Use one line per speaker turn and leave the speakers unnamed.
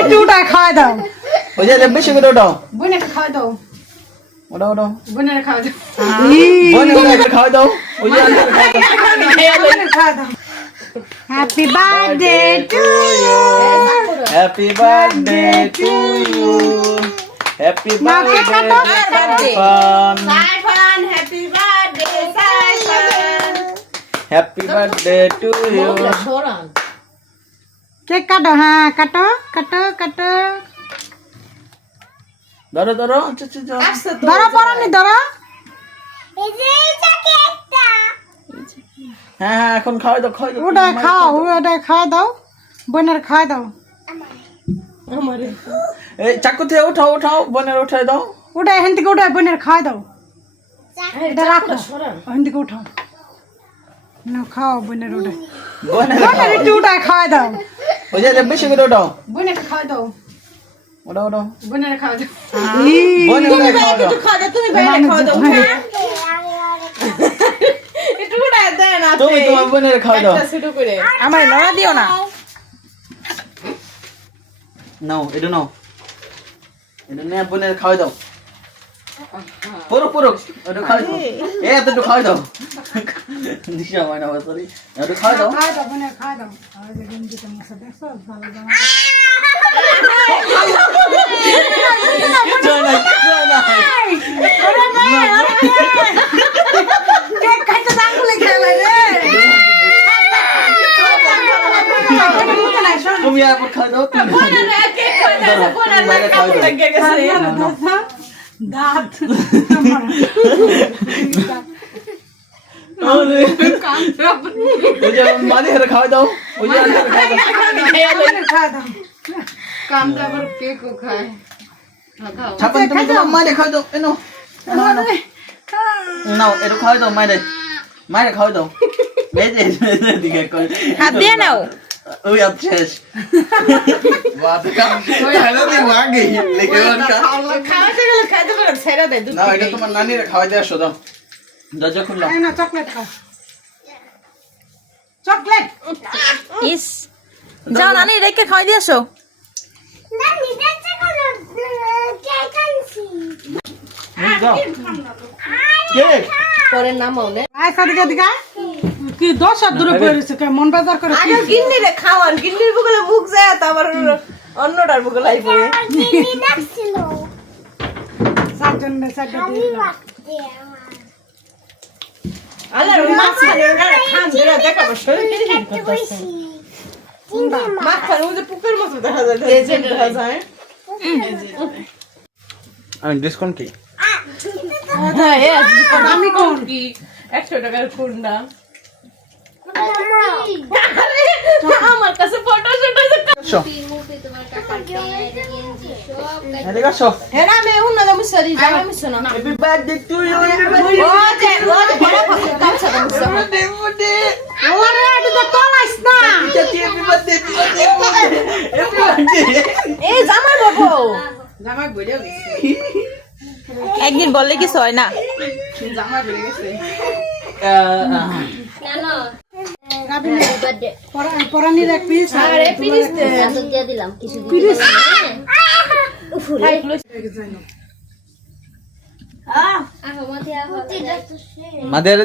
একটু উঠায় খাওয়াই দাও
ওই যে বেশি করে ওটাও
বোনের খাওয়াই দাও
ওটা ওটাও
বোনের খাওয়াই দাও
বোনে খাওয়াই দাও ওই যে খাওয়াই দাও
বোনের happy birthday to
happy birthday to you happy birthday fun
Saifan, happy birthday.
Happy birthday to you.
Cake কাটো হ্যাঁ কাটো কাটো কাটো।
ধরো ধরো আচ্ছা আচ্ছা আচ্ছা।
ধরো পরানি ধরো।
হ্যাঁ হ্যাঁ এখন খাওয়াই দাও খাওয়াই দাও।
ওটা খাও ওটা খাওয়া দাও বোনের খাওয়া দাও।
এই চাকু থেকে উঠাও উঠাও বোনের উঠাই দাও।
ওটা এখান থেকে ওটা বোনের খাওয়া দাও। এটা রাখো। ওখান থেকে উঠাও। না খাও বোনের ওটা।
বোনের
বোনের একটু ওটা খাওয়া দাও।
ওই যে বেশি করে ওটাও।
বোনের খাওয়া দাও।
ওটা ওটাও।
বোনের খাওয়া দাও।
বোনের খাওয়া দাও
তুমি বাইরে খাওয়া দাও একটু করে দেয় না
তুমি তোমার বোনের খাওয়া দাও।
শুরু করে।
আমার লড়া দিও না।
নাও এটা নাও। এটা নিয়ে বোনের খাওয়াই দাও। পুরো পুরো। এটা খাওয়াই দাও। এ এত একটু খাওয়াই দাও। দিশা হয় না সরি একটু খাওয়াই দাও।
খাওয়া দাও বোনের খাওয়া দাও। আর যে গেঞ্জি তো মশা দেখছ? ভালো জামা
জয় নাই জয় নাই
কেক খাইতে দাঙ্গুলে খেলে রে।
তুমি আর খাওয়াই দাও তুমি তুমি বাইরে খাওয়াই দাও।
দাঁত
ওরে, ওই যে মাঝে হেরে খাওয়াই দাও। ওই যে
খাওয়া দাও।
কামটা আবার কেকও খায়? খাও
ছাপান তুমি তোমার মায়ের খাওয়াই দাও। এনো নাও এটা দাও দাও।
হাত দিয়ে।
ওই কাম লেগে
ছেড়ে দেয় দুধ
না এটা তোমার নানির খাওয়াই দিয়ে আসো দাও। দরজা খুললাম।
এই না চকলেট খাও। চকলেট।
ইস। যাও নানি রেখে খাওয়াই দিয়ে আসো।
কেক
পরের নাম মনে।
আয় সাদিকা দিকা কি দশ হাত দূরে পড়েছে কে? মন বাজার করে
আগে গিন্নি রে খাওয়ান। গিন্নির বুকলে মুখ যায় তারপর অন্যটার বুকলে আই পড়ে।
চারজন চারটা
আল্লাহ মাছ খানে ওরা খান দিরা দেখাবো শরীর কেটে কেটে করতেছে? মাছ খানে ওই পুকুরের মতো দেখা যায় লেজেন্ড দেখা যায়।
আমি ডিসকাউন্ট কি?
হ্যাঁ আমি কোন কি? একশো টাকার কুন্ডা। আমার কাছে ফটো শুট
আসো এদিকে আসো
হ্যাঁ আমি অন্য দামি সরি জামা মিছো না?
হ্যাপি বার্থডে টু ইউ
ও যে ও যে বড় ফটো কামছা মিছো
ওরে এটা তো তলাইস না
হ্যাপি বার্থডে হ্যাপি বার্থডে
এই জামাই বাবু
একদিন বললে কিছু হয় না
পরানির এক পিস
আরে পিরিস দে
পিরিস
মাদের